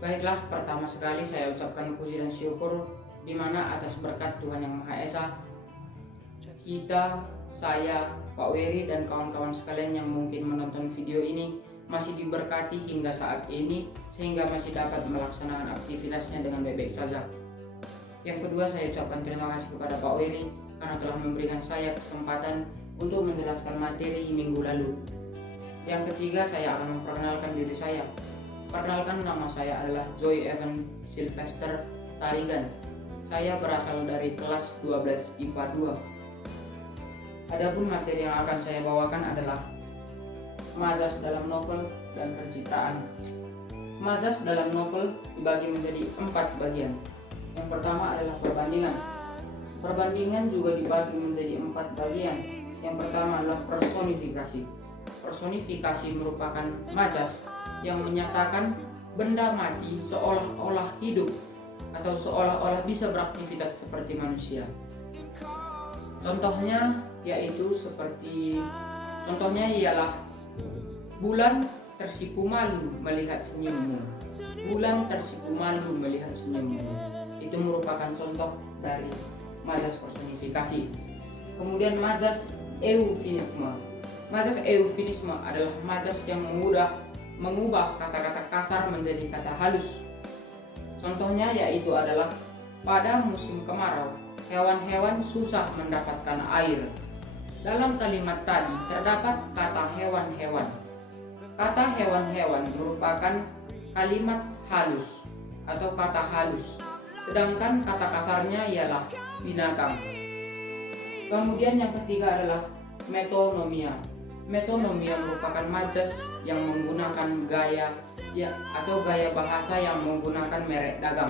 Baiklah, pertama sekali saya ucapkan puji dan syukur di mana atas berkat Tuhan Yang Maha Esa, kita, saya, Pak Wery dan kawan-kawan sekalian yang mungkin menonton video ini masih diberkati hingga saat ini sehingga masih dapat melaksanakan aktivitasnya dengan baik-baik saja. Yang kedua, saya ucapkan terima kasih kepada Pak Wery karena telah memberikan saya kesempatan untuk menjelaskan materi minggu lalu. Yang ketiga, saya akan memperkenalkan diri saya. Perkenalkan, nama saya adalah Joy Evan Sylvester Tarigan. Saya berasal dari kelas 12 IPA 2. Adapun materi yang akan saya bawakan adalah majas dalam novel dan pencitraan. Majas dalam novel dibagi menjadi 4 bagian. Yang pertama adalah perbandingan. Perbandingan juga dibagi menjadi 4 bagian. Yang pertama adalah personifikasi. Personifikasi merupakan majas yang menyatakan benda mati seolah-olah hidup atau seolah-olah bisa beraktivitas seperti manusia. Contohnya ialah bulan tersipu malu melihat senyummu. Bulan tersipu malu melihat senyummu. Itu merupakan contoh dari majas personifikasi. Kemudian majas eufemisme. Majas eufemisme adalah majas yang mengubah kata-kata kasar menjadi kata halus. Contohnya yaitu adalah pada musim kemarau, hewan-hewan susah mendapatkan air. Dalam kalimat tadi terdapat kata hewan-hewan. Kata hewan-hewan merupakan kalimat halus atau kata halus, sedangkan kata kasarnya ialah binatang. Kemudian yang ketiga adalah metonomia. Metonomia merupakan majas yang menggunakan gaya bahasa yang menggunakan merek dagang.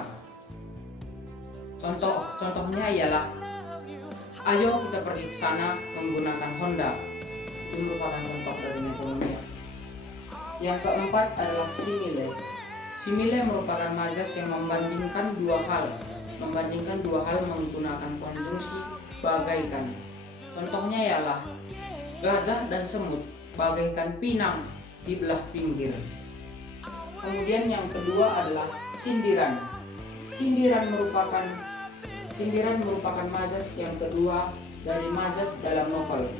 Contohnya ialah ayo kita pergi ke sana menggunakan Honda. Itu merupakan contoh dari metonomia. Yang keempat adalah simile. Simile merupakan majas yang membandingkan dua hal menggunakan konjungsi bagaikan. Contohnya ialah gajah dan semut bagaikan pinang di belah pinggir. Kemudian yang kedua adalah sindiran. Sindiran merupakan majas yang kedua dari majas dalam novel.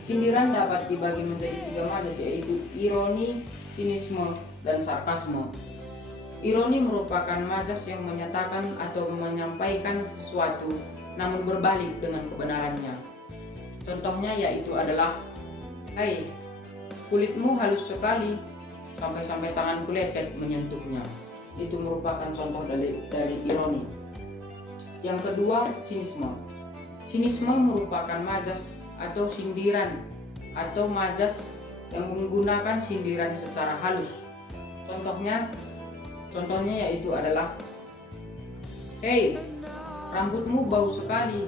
Sindiran dapat dibagi menjadi 3 majas, yaitu ironi, sinisme, dan sarkasme. Ironi merupakan majas yang menyatakan atau menyampaikan sesuatu namun berbalik dengan kebenarannya. Contohnya yaitu adalah, "Hai, kulitmu halus sekali, sampai-sampai tanganku lecet menyentuhnya." Itu merupakan contoh dari ironi. Yang kedua, sinisme. Sinisme merupakan majas atau sindiran atau majas yang menggunakan sindiran secara halus. Contohnya yaitu adalah, "Hei, rambutmu bau sekali,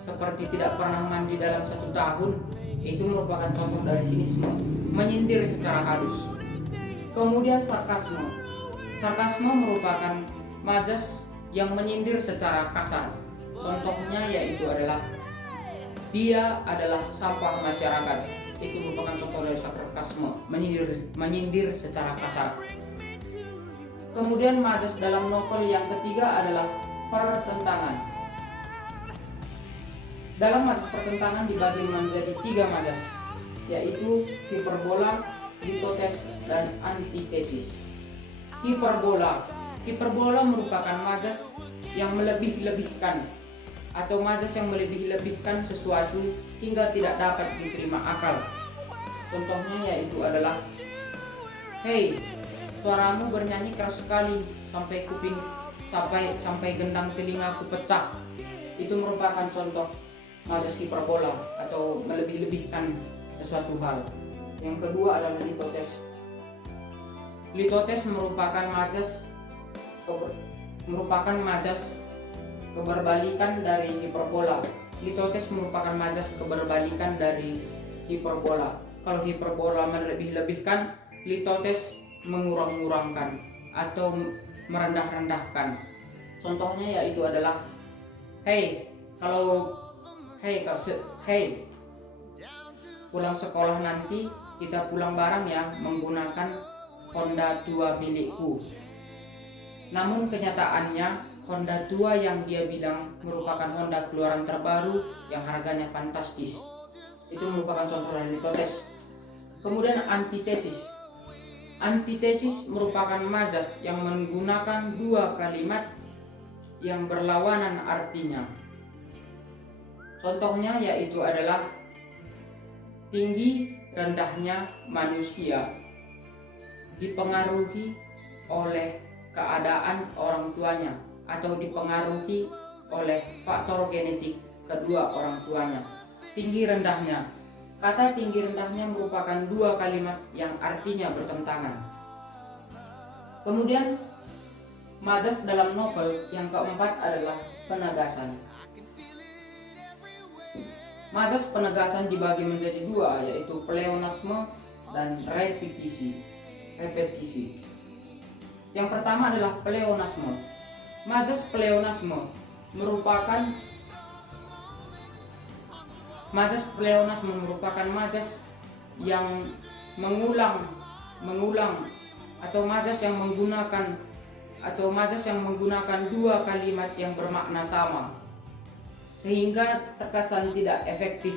seperti tidak pernah mandi dalam 1 tahun." Itu merupakan contoh dari sinisme, menyindir secara halus. Kemudian sarkasme. Sarkasme merupakan majas yang menyindir secara kasar. Contohnya yaitu adalah, "Dia adalah sampah masyarakat." Itu merupakan contoh dari sarkasme, menyindir secara kasar. Kemudian majas dalam novel yang ketiga adalah pertentangan. Dalam majas pertentangan dibagi menjadi 3 majas, yaitu hiperbola, litotes, dan antitesis. Hiperbola merupakan majas yang melebih-lebihkan atau majas yang melebih-lebihkan sesuatu hingga tidak dapat diterima akal. Contohnya yaitu adalah, "Hei, suaramu bernyanyi keras sekali sampai gendang telingaku pecah." Itu merupakan contoh majas hiperbola atau melebih-lebihkan sesuatu hal. Yang kedua adalah litotes. Litotes merupakan majas keberbalikan dari hiperbola. Litotes merupakan majas keberbalikan dari hiperbola. Kalau hiperbola melebih-lebihkan, litotes mengurang-urangkan atau merendah-rendahkan. Contohnya yaitu adalah, "Hei, pulang sekolah nanti kita pulang bareng ya menggunakan Honda tua milikku. Namun kenyataannya Honda tua yang dia bilang merupakan Honda keluaran terbaru yang harganya fantastis. Itu merupakan contoh dari hipotesis. Kemudian antitesis. Antitesis merupakan majas yang menggunakan dua kalimat yang berlawanan artinya. Contohnya yaitu adalah tinggi rendahnya manusia dipengaruhi oleh keadaan orang tuanya atau dipengaruhi oleh faktor genetik kedua orang tuanya. Tinggi rendahnya. Kata tinggi rendahnya merupakan dua kalimat yang artinya bertentangan. Kemudian majas dalam novel yang keempat adalah penegasan. Majas penegasan dibagi menjadi dua, yaitu pleonasme dan repetisi. Yang pertama adalah pleonasme. Majas pleonasme merupakan majas yang mengulang atau majas yang menggunakan dua kalimat yang bermakna sama, sehingga terkesan tidak efektif.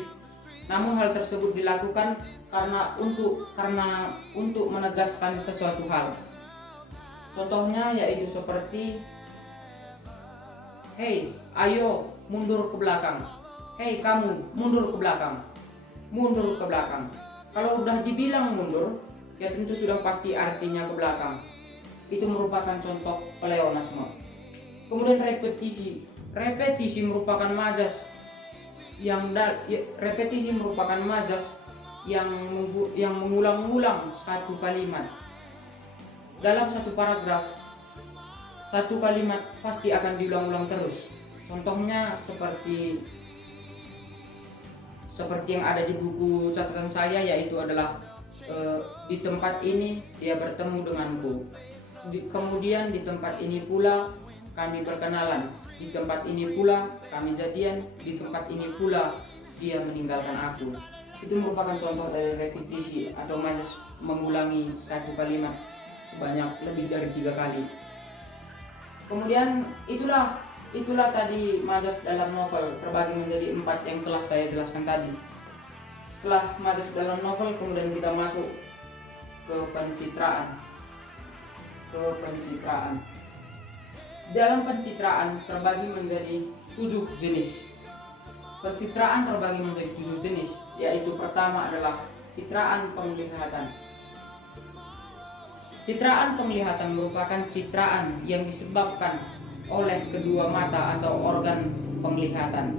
Namun hal tersebut dilakukan karena untuk menegaskan sesuatu hal. Contohnya yaitu seperti, hei, ayo mundur ke belakang. Hei, kamu mundur ke belakang. Mundur ke belakang. Kalau udah dibilang mundur, ya tentu sudah pasti artinya ke belakang. Itu merupakan contoh pleonasme. Kemudian repetisi. Repetisi merupakan majas yang mengulang-ulang satu kalimat. Dalam satu paragraf, satu kalimat pasti akan diulang-ulang terus. Contohnya seperti yang ada di buku catatan saya, yaitu adalah di tempat ini dia bertemu denganku. Kemudian di tempat ini pula kami berkenalan. Di tempat ini pula kami jadian, di tempat ini pula dia meninggalkan aku. Itu merupakan contoh dari repetisi atau majas mengulangi satu kalimat sebanyak lebih dari 3 kali. Kemudian itulah tadi majas dalam novel terbagi menjadi 4 yang telah saya jelaskan tadi. Setelah majas dalam novel, kemudian kita masuk ke pencitraan. Dalam pencitraan terbagi menjadi 7 jenis. Pencitraan terbagi menjadi 7 jenis, yaitu pertama adalah citraan penglihatan. Citraan penglihatan merupakan citraan yang disebabkan oleh kedua mata atau organ penglihatan.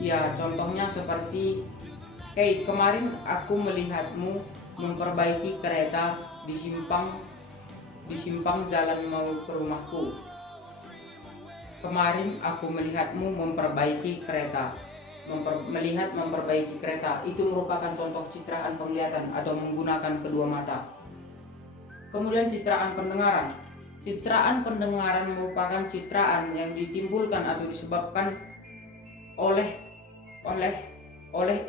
Ya, contohnya seperti, hei, kemarin aku melihatmu memperbaiki kereta di simpang jalan mau ke rumahku. Kemarin aku melihatmu memperbaiki kereta. Memperbaiki kereta itu merupakan contoh citraan penglihatan atau menggunakan kedua mata. Kemudian citraan pendengaran. Citraan pendengaran merupakan citraan yang ditimbulkan atau disebabkan oleh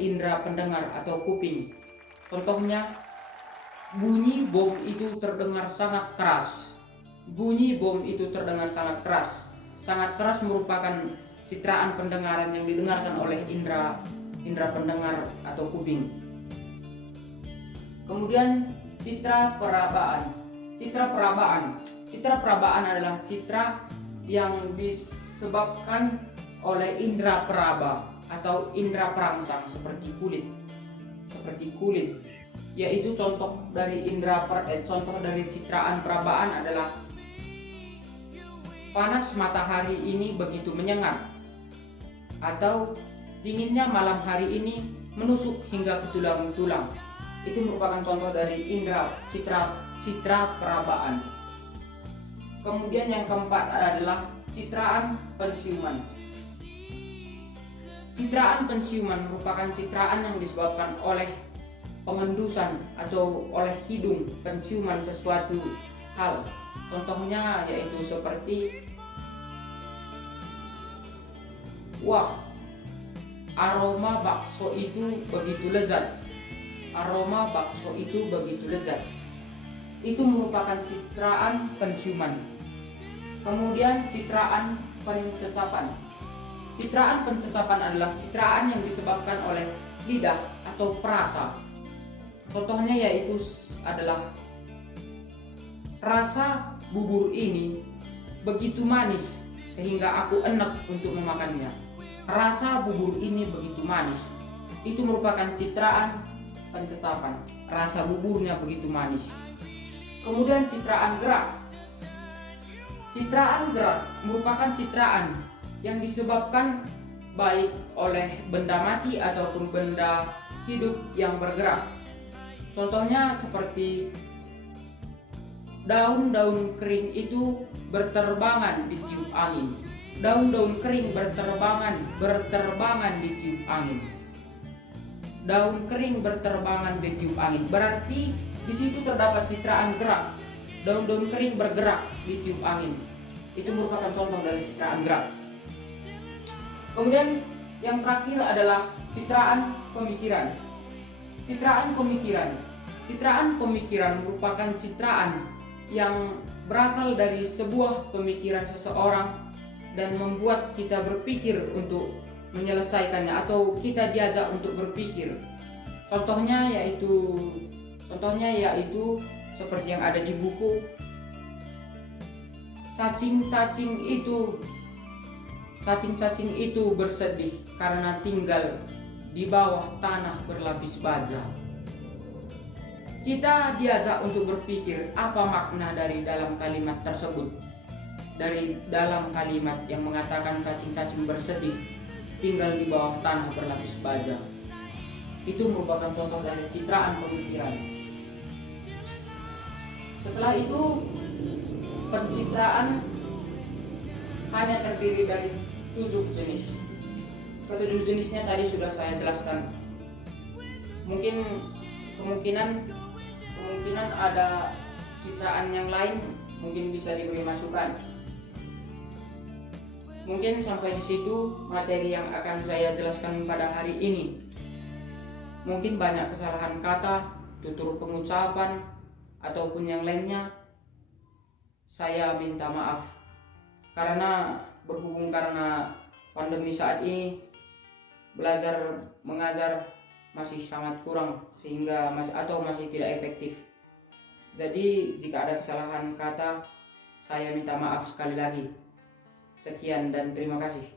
indera pendengar atau kuping. Contohnya, bunyi bom itu terdengar sangat keras. Bunyi bom itu terdengar sangat keras. Sangat keras merupakan citraan pendengaran yang didengarkan oleh indera pendengar atau kuping. Kemudian citra perabaan. Citra perabaan adalah citra yang disebabkan oleh indera peraba atau indera perangsang seperti kulit. Yaitu contoh dari citraan perabaan adalah panas matahari ini begitu menyengat, atau dinginnya malam hari ini menusuk hingga ke tulang-tulang. Itu merupakan contoh dari indera citra perabaan. Kemudian yang keempat adalah citraan penciuman. Citraan penciuman merupakan citraan yang disebabkan oleh pengendusan atau oleh hidung penciuman sesuatu hal. Contohnya yaitu seperti, wah, aroma bakso itu begitu lezat. Aroma bakso itu begitu lezat. Itu merupakan citraan penciuman. Kemudian citraan pencecapan. Citraan pencecapan adalah citraan yang disebabkan oleh lidah atau perasa. Contohnya yaitu adalah rasa bubur ini begitu manis sehingga aku enak untuk memakannya. Rasa bubur ini begitu manis. Itu merupakan citraan pencecapan. Rasa buburnya begitu manis. Kemudian citraan gerak. Citraan gerak merupakan citraan yang disebabkan baik oleh benda mati ataupun benda hidup yang bergerak. Contohnya seperti daun-daun kering itu berterbangan ditiup angin. Daun-daun kering berterbangan ditiup angin. Daun kering berterbangan ditiup angin. Berarti di situ terdapat citraan gerak. Daun-daun kering bergerak ditiup angin. Itu merupakan contoh dari citraan gerak. Kemudian yang terakhir adalah citraan pemikiran. Citraan pemikiran. Citraan pemikiran merupakan citraan yang berasal dari sebuah pemikiran seseorang dan membuat kita berpikir untuk menyelesaikannya atau kita diajak untuk berpikir. Contohnya yaitu seperti yang ada di buku, cacing-cacing itu bersedih karena tinggal di bawah tanah berlapis baja. Kita diajak untuk berpikir apa makna dari dalam kalimat tersebut. Dari dalam kalimat yang mengatakan cacing-cacing bersedih tinggal di bawah tanah berlapis baja. Itu merupakan contoh dari citraan pemikiran. Setelah itu, pencitraan hanya terdiri dari 7 jenis. Ketujuh jenisnya tadi sudah saya jelaskan. Kemungkinan ada citraan yang lain, mungkin bisa diberi masukan. Mungkin sampai di situ materi yang akan saya jelaskan pada hari ini. Mungkin banyak kesalahan kata, tutur pengucapan, ataupun yang lainnya. Saya minta maaf. Karena pandemi saat ini, belajar mengajar masih sangat kurang sehingga masih tidak efektif. Jadi jika ada kesalahan kata, saya minta maaf sekali lagi. Sekian dan terima kasih.